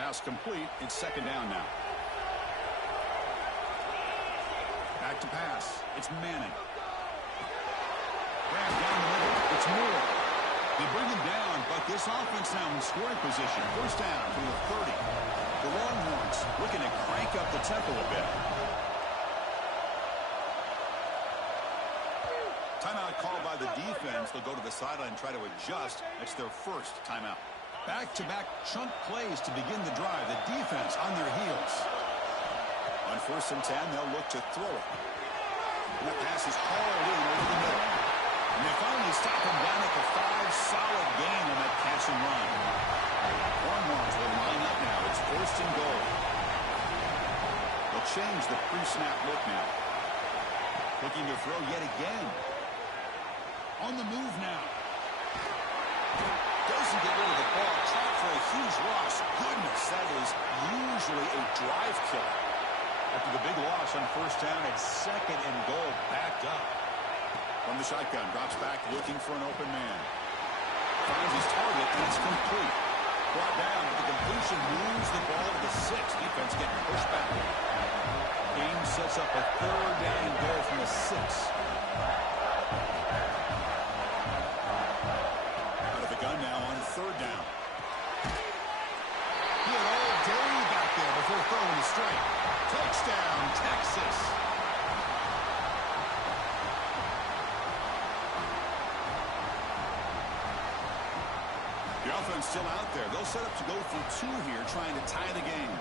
Pass complete. It's second down now. Back to pass. It's Manning. Grab down the middle. It's Moore. They bring him down, but this offense now in scoring position. First down from the 30. The Longhorns looking to crank up the tempo a bit. Timeout called by the defense. They'll go to the sideline and try to adjust. That's their first timeout. Back-to-back chunk plays to begin the drive. The defense on their heels. On 1st and 10, they'll look to throw it. And the pass is hauled in over the middle. And they finally stop him down at the 5. Solid gain on that catch and run. Longhorns will line up now. It's 1st and goal. They'll change the pre-snap look now. Looking to throw yet again. On the move now. Doesn't get rid of the ball. Trapped for a huge loss. Goodness, that is usually a drive killer. After the big loss on 1st down, it's 2nd and goal, backed up. From the shotgun, drops back looking for an open man. Finds his target, and it's complete. Brought down, but the completion moves the ball to the 6. Defense getting pushed back. Game sets up a 3rd down and goal from the 6. Out of the gun now on 3rd down. He had all day back there before throwing the strike. Touchdown, Texas. The offense still out there. They'll set up to go for 2 here, trying to tie the game.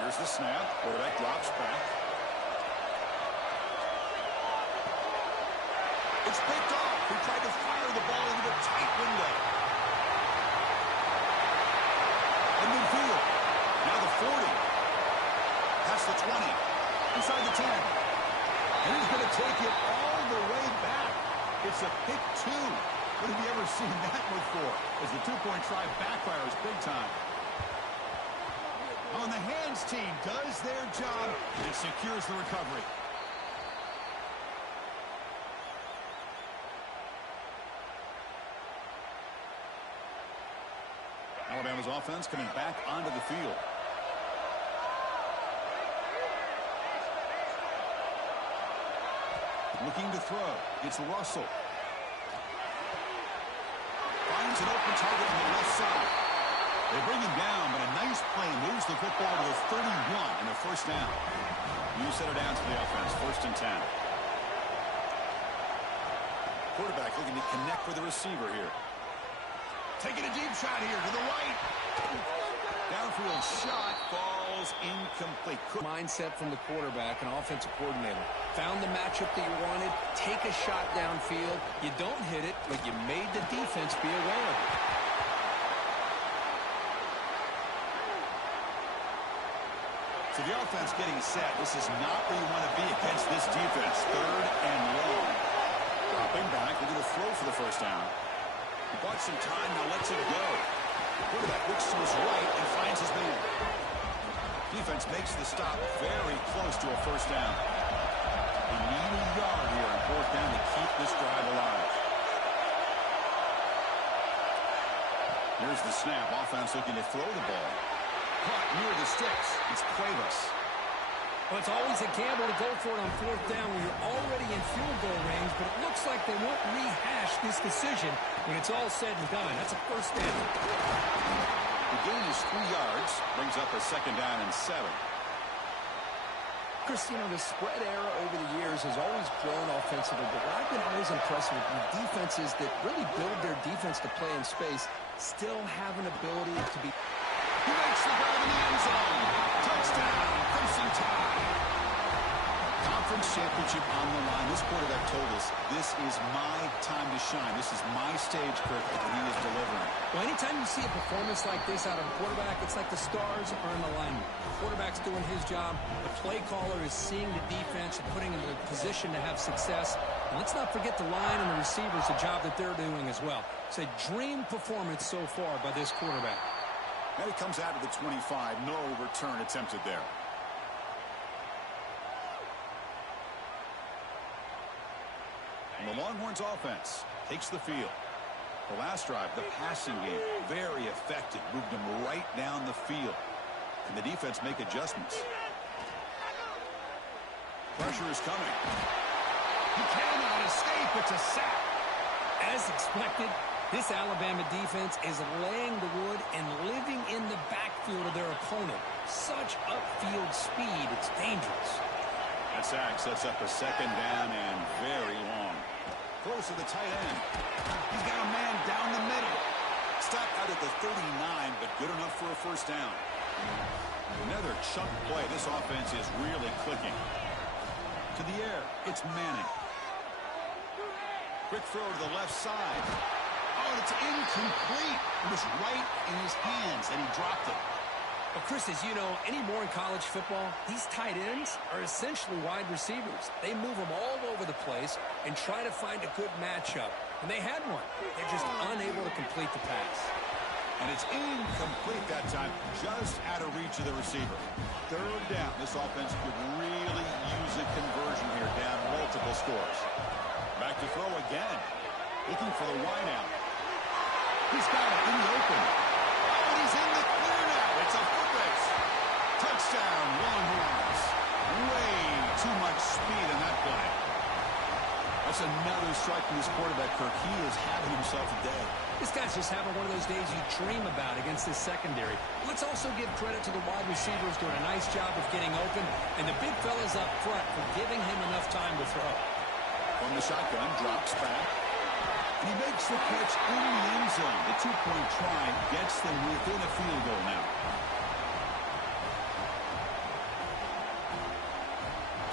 Here's the snap. Quarterback drops back. It's picked off. He tried to fire the ball into the tight window. In midfield. Now the 40. Past the 20. Inside the 10. And he's going to take it all the way back. It's a pick 2. When have you ever seen that before? As the 2-point try backfires big time. On the hands team does their job and secures the recovery. Alabama's offense coming back onto the field. Looking to throw. It's Russell. Finds an open target on the left side. They bring him down, but a nice play moves the football to the 31 and a 1st down. New set of downs for the offense. 1st and 10. Quarterback looking to connect with the receiver here. Taking a deep shot here to the right. Downfield shot falls incomplete. Mindset from the quarterback and offensive coordinator. Found the matchup that you wanted. Take a shot downfield. You don't hit it, but you made the defense be aware of it. So the offense getting set. This is not where you want to be against this defense. 3rd and long. Dropping back. We're going to throw for the 1st down. He bought some time, now lets it go. Quarterback looks to his right and finds his man. Defense makes the stop very close to a 1st down. They need a yard here on 4th down to keep this drive alive. Here's the snap. Offense looking to throw the ball. Caught near the sticks. It's Cuevas. Well, it's always a gamble to go for it on 4th down when you're already in field goal range, but it looks like they won't rehash this decision when it's all said and done. That's a 1st down. The gain is 3 yards. Brings up a 2nd down and 7. Chris, the spread era over the years has always grown offensively, but what I've been always impressed with defenses that really build their defense to play in space still have an ability to be... He makes the grab in the end zone. Touchdown, Crimson Tide. Conference championship on the line. This quarterback told us, this is my time to shine. This is my stage, Kirk, and he is delivering. Well, anytime you see a performance like this out of a quarterback, it's like the stars are in alignment. The quarterback's doing his job. The play caller is seeing the defense and putting him in a position to have success. And let's not forget the line and the receivers, the job that they're doing as well. It's a dream performance so far by this quarterback. And it comes out to the 25. No return attempted there. And the Longhorns offense takes the field. The last drive, the passing game, very effective. Moved them right down the field. And the defense make adjustments. Pressure is coming. He cannot escape. It's a sack. As expected, this Alabama defense is laying the wood and living in the backfield of their opponent. Such upfield speed, it's dangerous. That sack sets up a second down and very long. Close to the tight end. He's got a man down the middle. Stopped out at the 39, but good enough for a first down. Another chunk play. This offense is really clicking. To the air, it's Manning. Quick throw to the left side. Oh, and it's incomplete. It was right in his hands, and he dropped it. Well, Chris, as you know, anymore in college football, these tight ends are essentially wide receivers. They move them all over the place and try to find a good matchup. And they had one. They're just unable to complete the pass. And it's incomplete that time, just out of reach of the receiver. Third down. This offense could really use a conversion here, down multiple scores. Back to throw again. Looking for the wideout. He's got it in the open. Oh, and he's in the clear now. It's a foot race. Touchdown, Longhorns. Way too much speed in that play. That's another strike from this quarterback, Kirk. He is having himself a day. This guy's just having one of those days you dream about against this secondary. Let's also give credit to the wide receivers doing a nice job of getting open, and the big fellas up front for giving him enough time to throw. From the shotgun, drops back. And he makes the catch in the end zone. The two-point try gets them within a field goal now.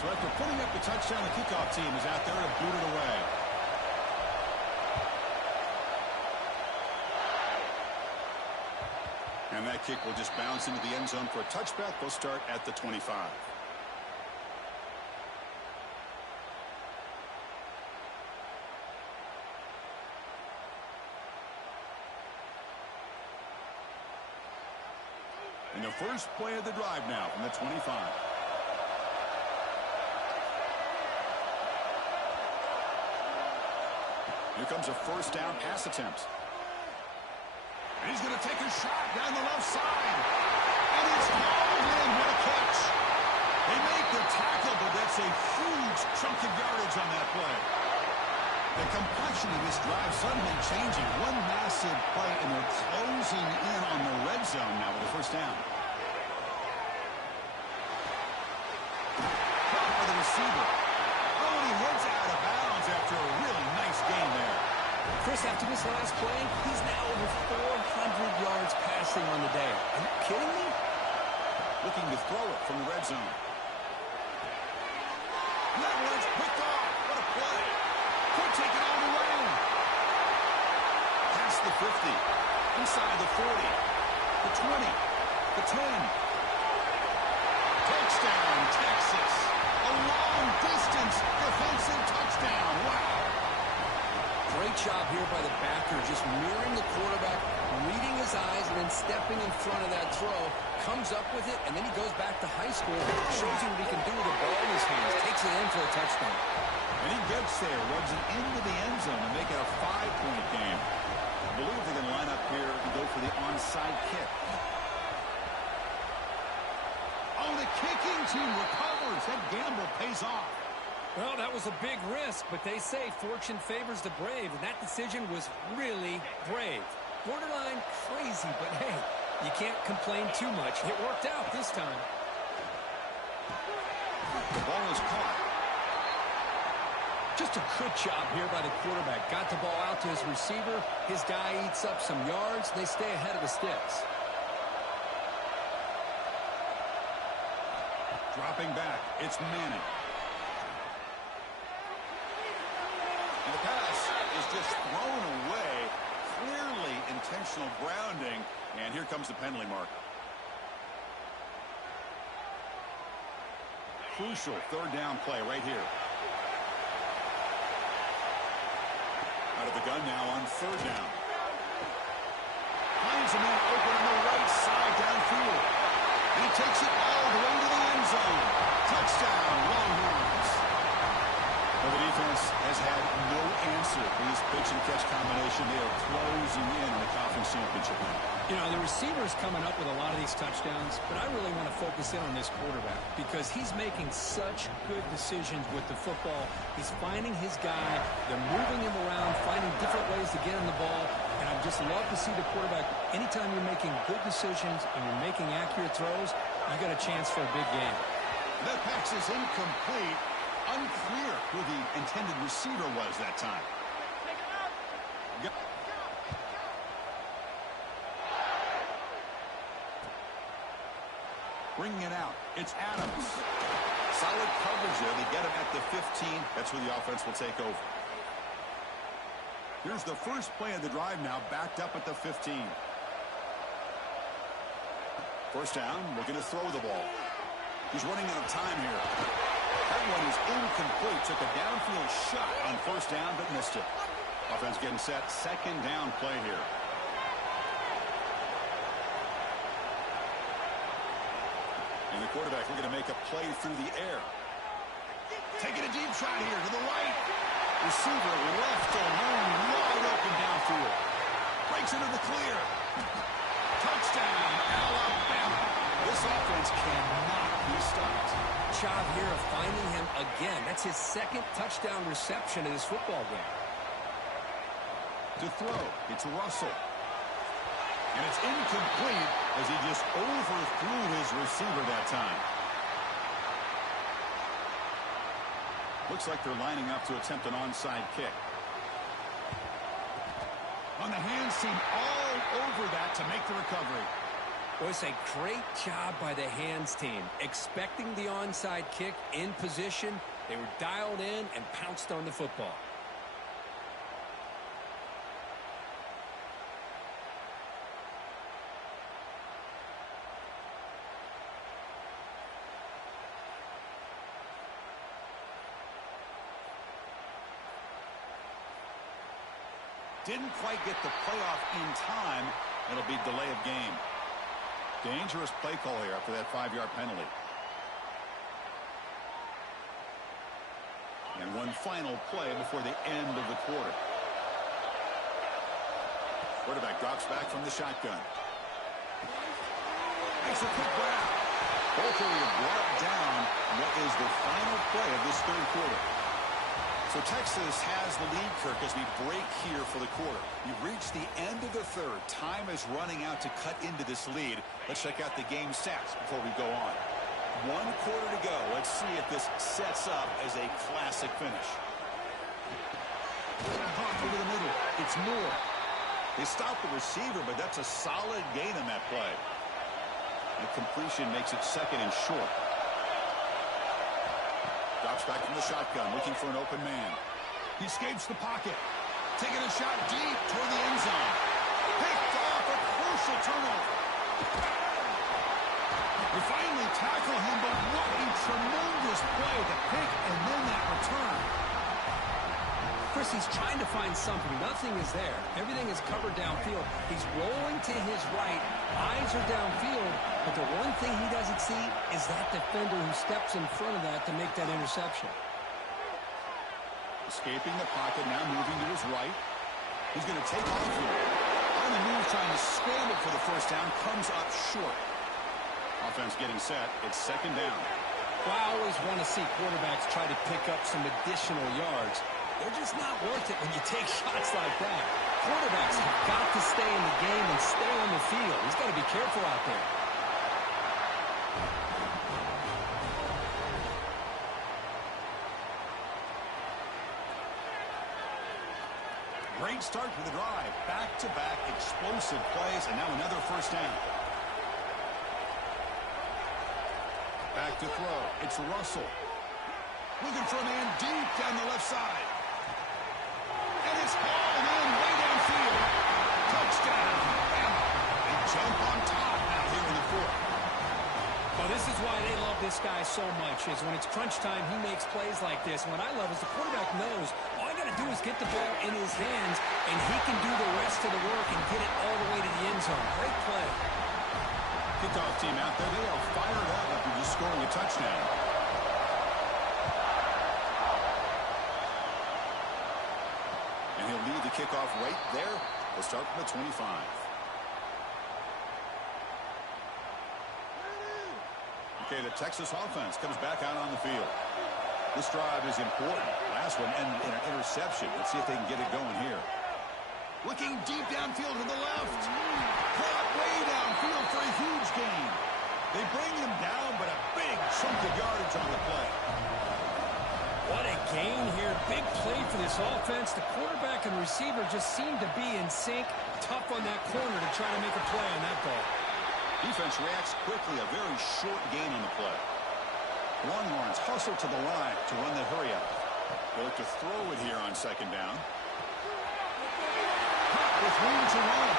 So after putting up the touchdown, the kickoff team is out there to boot it away. And that kick will just bounce into the end zone for a touchback. They'll start at the 25. And the first play of the drive now from the 25. Here comes a first down pass attempt. And he's going to take a shot down the left side. And it's hauled in. What a catch. They make the tackle, but that's a huge chunk of yardage on that play. The complexion of this drive suddenly changing. One massive play, and they're closing in on the red zone now with the first down. Caught by the receiver. Oh, and he heads out of bounds after a really nice gain there. Chris, after this last play, he's now over 400 yards passing on the day. Are you kidding me? Looking to throw it from the red zone. That one's picked off. What a play. Could take it all the way. Past the 50. Inside the 40. The 20. The 10. Touchdown, Texas. A long-distance defensive touchdown. Wow. Great job here by the backer, just mirroring the quarterback, reading his eyes, and then stepping in front of that throw. Comes up with it, and then he goes back to high school. Shows you what he can do with the ball in his hands. Takes it in for a touchdown. And he gets there, runs it into the end zone to make it a 5-point game. I believe they can line up here and go for the onside kick. Oh, the kicking team recovers. That gamble pays off. Well, that was a big risk, but they say fortune favors the brave, and that decision was really brave. Borderline crazy, but hey, you can't complain too much. It worked out this time. The ball is caught. Just a good job here by the quarterback. Got the ball out to his receiver. His guy eats up some yards. They stay ahead of the sticks. Dropping back, it's Manning. And the pass is just thrown away. Clearly intentional grounding. And here comes the penalty mark. Crucial third down play right here. Out of the gun now on third down. Finds a man open on the right side downfield. He takes it all the way to the end zone. Touchdown, Longhorns. Well, the defense has had no receiver's coming up with a lot of these touchdowns, but I really want to focus in on this quarterback because he's making such good decisions with the football. He's finding his guy. They're moving him around, finding different ways to get him the ball, and I just love to see the quarterback. Anytime you're making good decisions and you're making accurate throws, you got a chance for a big game. That pass is incomplete. Unclear who the intended receiver was that time. Bringing it out. It's Adams. Solid coverage there. They get him at the 15. That's where the offense will take over. Here's the first play of the drive now, backed up at the 15. First down, looking to throw the ball. He's running out of time here. That one is incomplete. Took a downfield shot on first down, but missed it. Offense getting set. Second down play here. And the quarterback looking to make a play through the air. Taking a deep shot here to the right. Receiver left alone, wide open downfield. Breaks into the clear. Touchdown, Alabama. This offense cannot be stopped. Job here of finding him again. That's his second touchdown reception in this football game. To throw, it's Russell. And it's incomplete as he just overthrew his receiver that time. Looks like they're lining up to attempt an onside kick. On the hands team all over that to make the recovery. Boy, it's a great job by the hands team. Expecting the onside kick in position. They were dialed in and pounced on the football. Didn't quite get the playoff in time. It'll be delay of game. Dangerous play call here after that 5-yard penalty. And one final play before the end of the quarter. Quarterback drops back from the shotgun. Makes a quick grab. Bolter brought down what is the final play of this third quarter. So Texas has the lead, Kirk, as we break here for the quarter. We've reached the end of the third. Time is running out to cut into this lead. Let's check out the game stats before we go on. 1 quarter to go. Let's see if this sets up as a classic finish. Hawk over the middle. It's Moore. They stop the receiver, but that's a solid gain on that play. The completion makes it second and short. Drops back from the shotgun, looking for an open man. He escapes the pocket. Taking a shot deep toward the end zone. Picked off, a crucial turnover. They finally tackle him, but what a tremendous play. The pick and then that return. Chris, he's trying to find something. Nothing is there. Everything is covered downfield. He's rolling to his right. Eyes are downfield. But the one thing he doesn't see is that defender who steps in front of that to make that interception. Escaping the pocket, now moving to his right. He's going to take off here. On the move, trying to scramble for the first down. Comes up short. Offense getting set. It's second down. Well, I always want to see quarterbacks try to pick up some additional yards. They're just not worth it when you take shots like that. Quarterbacks have got to stay in the game and stay on the field. He's got to be careful out there. Great start to the drive. Back-to-back explosive plays, and now another first down. Back to throw. It's Russell. Looking for a man deep down the left side. And it's hauled in way downfield. Touchdown. They jump on top now here in the fourth. Well, this is why they love this guy so much, is when it's crunch time, he makes plays like this. And what I love is the quarterback knows all I got to do is get the ball in his hands, and he can do the rest of the work and get it all the way to the end zone. Great play. Kickoff team out there, they are fired up after just scoring a touchdown. And he'll lead the kickoff right there. We'll start from the 25. Okay, the Texas offense comes back out on the field. This drive is important. Last one ended in an interception. Let's see if they can get it going here. Looking deep downfield to the left. Caught way downfield for a huge gain. They bring him down, but a big chunk of yardage on the play. What a gain here. Big play for this offense. The quarterback and receiver just seem to be in sync. Tough on that corner to try to make a play on that ball. Defense reacts quickly. A very short gain on the play. Longhorns hustle to the line to run the hurry up. They look to throw it here on second down. With room to run.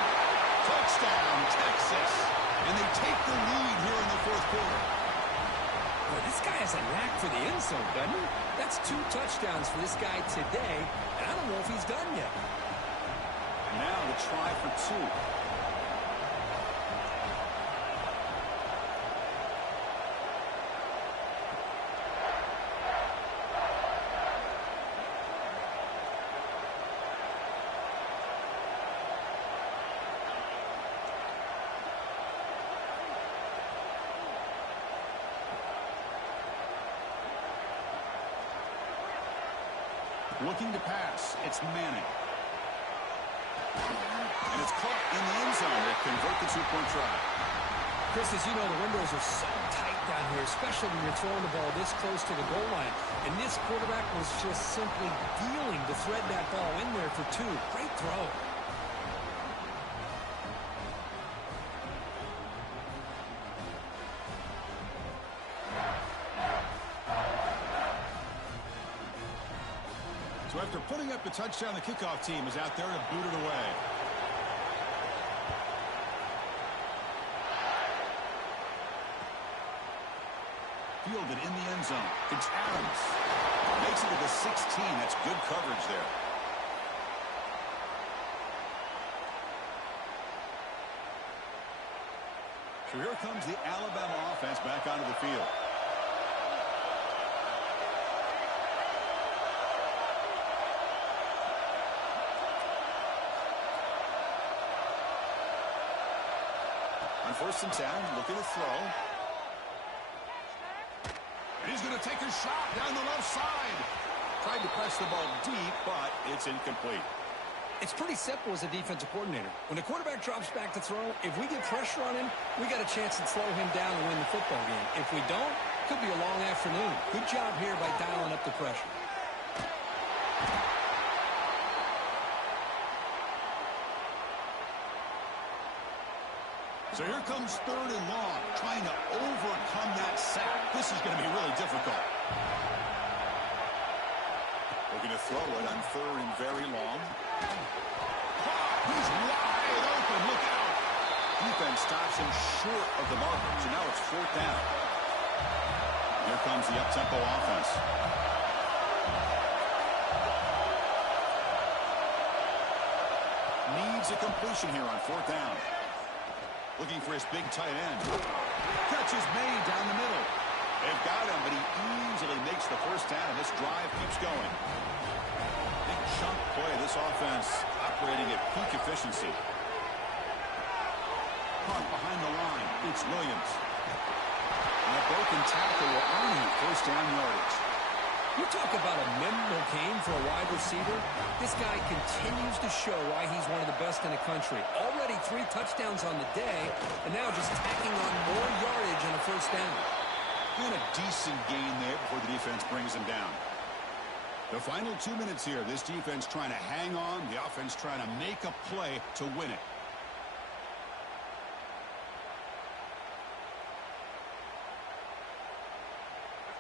Touchdown, Texas. And they take the lead here in the fourth quarter. Boy, this guy has a knack for the end zone, doesn't he? That's 2 touchdowns for this guy today, and I don't know if he's done yet. Now the try for 2. Looking to pass. It's Manning. And it's caught in the end zone. They convert the 2-point try. Chris, as you know, the windows are so tight down here, especially when you're throwing the ball this close to the goal line. And this quarterback was just simply dealing to thread that ball in there for 2. Great throw. So after putting up the touchdown, the kickoff team is out there to boot it away. Fielded in the end zone. It's Adams. Makes it to the 16. That's good coverage there. So here comes the Alabama offense back onto the field. On 1st and 10, looking to throw. And he's going to take a shot down the left side. Tried to press the ball deep, but it's incomplete. It's pretty simple as a defensive coordinator. When the quarterback drops back to throw, if we get pressure on him, we got a chance to slow him down and win the football game. If we don't, it could be a long afternoon. Good job here by dialing up the pressure. So here comes 3rd and long, trying to overcome that sack. This is going to be really difficult. Looking to throw it on 3rd and very long. He's wide open. Look out. Defense stops him short of the marker. So now it's 4th down. Here comes the up-tempo offense. Needs a completion here on 4th down. Looking for his big tight end. Catch is made down the middle. They've got him, but he easily makes the 1st down, and this drive keeps going. Big chunk play. This offense operating at peak efficiency. Punt behind the line. It's Williams. And a broken tackle will earn him 1st down yardage. You talk about a memorable game for a wide receiver. This guy continues to show why he's one of the best in the country. Already 3 touchdowns on the day, and now just tacking on more yardage on a 1st down. And a decent gain there before the defense brings him down. The final 2 minutes here. This defense trying to hang on. The offense trying to make a play to win it.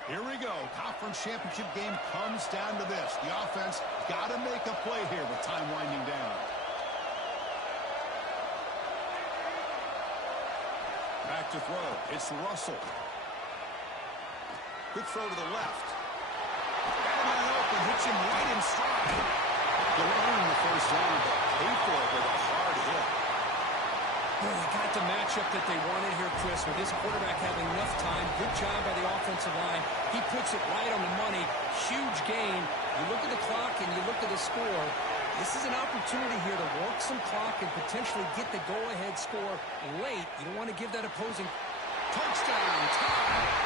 Here we go. Conference championship game comes down to this. The offense got to make a play here with time winding down. Back to throw. It's Russell. Quick throw to the left. Got him wide open. Hits him right in stride. They're earning the 1st down, but pay for it with a hard hit. Well, they got the matchup that they wanted here, Chris, with this quarterback having enough time. Good job by the offensive line. He puts it right on the money. Huge gain. You look at the clock and you look at the score. This is an opportunity here to work some clock and potentially get the go-ahead score late. You don't want to give that opposing touchdown. Tie.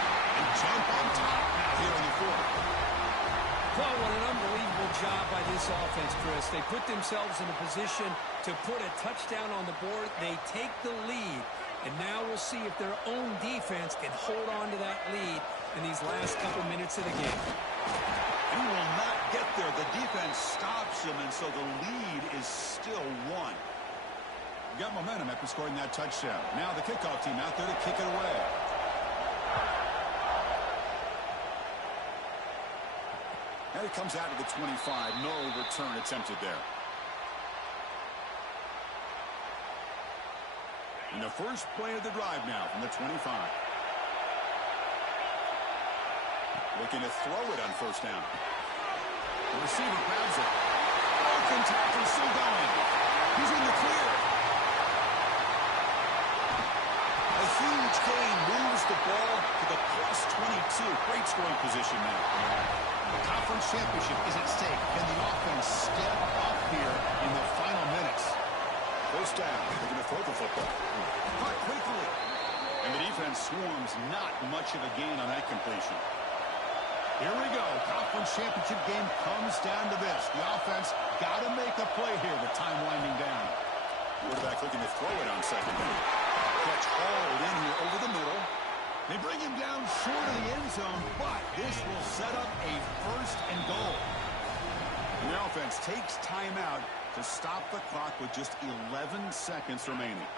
Oh, what an unbelievable job by this offense, Chris. They put themselves in a position to put a touchdown on the board. They take the lead, and now we'll see if their own defense can hold on to that lead in these last couple minutes of the game. He will not get there. The defense stops him, and so the lead is still one. Got momentum after scoring that touchdown. Now the kickoff team out there to kick it away. And it comes out to the 25. No return attempted there. And the first play of the drive now from the 25. Looking to throw it on first down. The receiver grabs it. Broken tackle, still going. He's in the clear. A huge gain moves the ball to the plus 22. Great scoring position now. The conference championship is at stake. Can the offense step up here in the final minutes? First down. They're going to throw the football. Caught quickly. And the defense swarms. Not much of a gain on that completion. Here we go. Conference championship game comes down to this. The offense got to make a play here with time winding down. Quarterback looking to throw it on second down. Catch hauled in here over the middle. They bring him down short of the end zone, but this will set up a first and goal. The offense takes timeout to stop the clock with just 11 seconds remaining.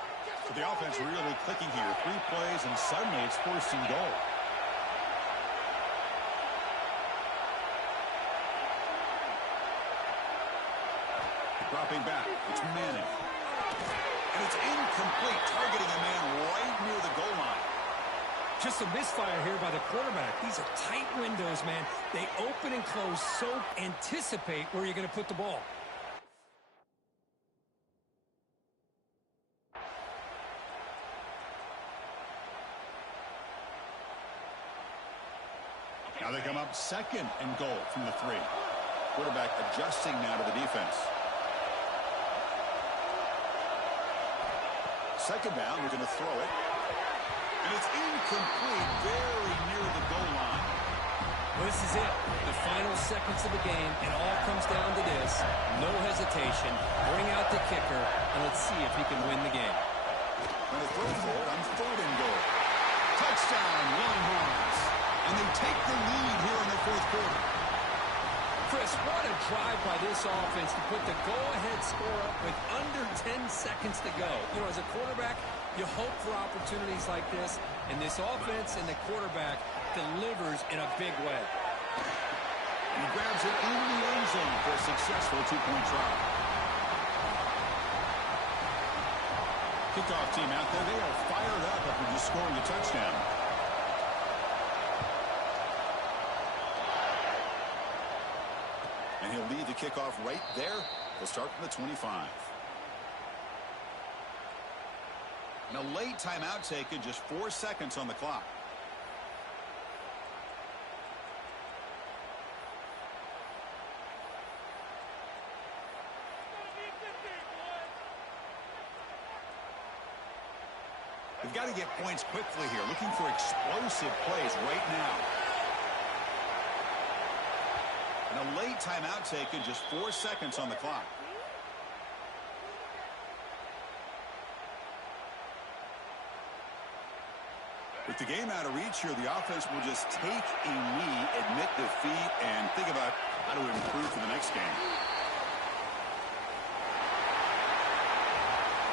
So the offense really clicking here. 3 plays, and suddenly it's first and goal. Dropping back, it's Manning. And it's incomplete, targeting a man right near the goal line. Just a misfire here by the quarterback. These are tight windows, man. They open and close, so anticipate where you're going to put the ball. Now they come up second and goal from the 3. Quarterback adjusting now to the defense. Second down, we're going to throw it. And it's incomplete, very near the goal line. Well, this is it. The final seconds of the game. It all comes down to this. No hesitation. Bring out the kicker, and let's see if he can win the game. And a throw for it on third and goal. Touchdown, Longhorns. And they take the lead here in the fourth quarter. Chris, what a drive by this offense to put the go-ahead score up with under 10 seconds to go. You know, as a quarterback, you hope for opportunities like this, and this offense and the quarterback delivers in a big way. He grabs it into the end zone for a successful 2-point try. Kickoff team out there, they are fired up after just scoring a touchdown. And he'll lead the kickoff right there. He'll start from the 25. And a late timeout taken, just 4 seconds on the clock. They've got to get points quickly here, looking for explosive plays right now. And a late timeout taken, just 4 seconds on the clock. With the game out of reach here, the offense will just take a knee, admit defeat, and think about how to improve for the next game.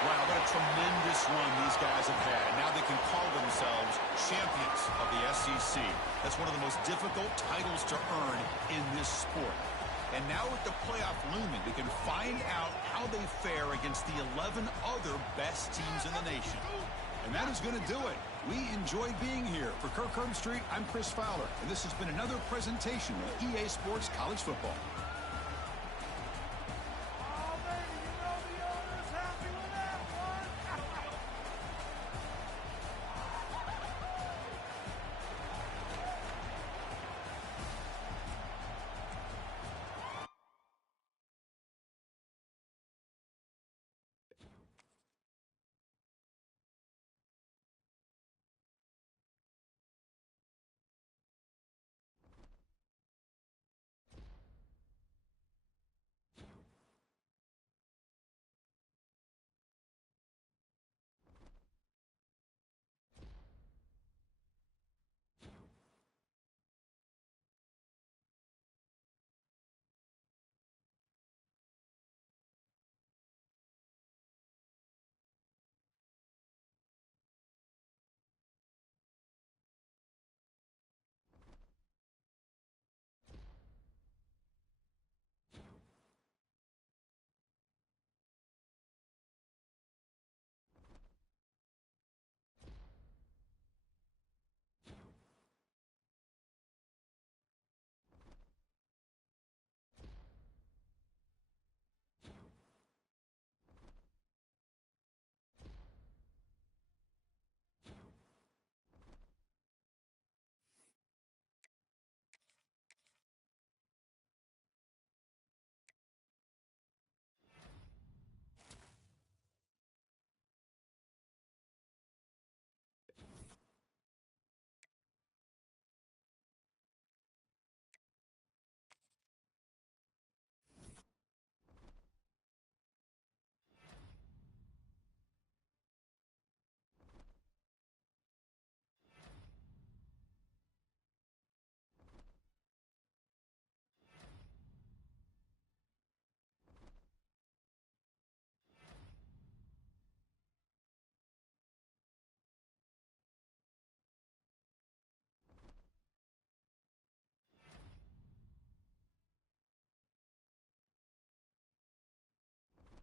Wow, what a tremendous run these guys have had. Now they can call themselves champions of the SEC. That's one of the most difficult titles to earn in this sport. And now with the playoff looming, we can find out how they fare against the 11 other best teams in the nation. And that is going to do it. We enjoyed being here. For Kirk Herbstreit, I'm Chris Fowler, and this has been another presentation of EA Sports College Football.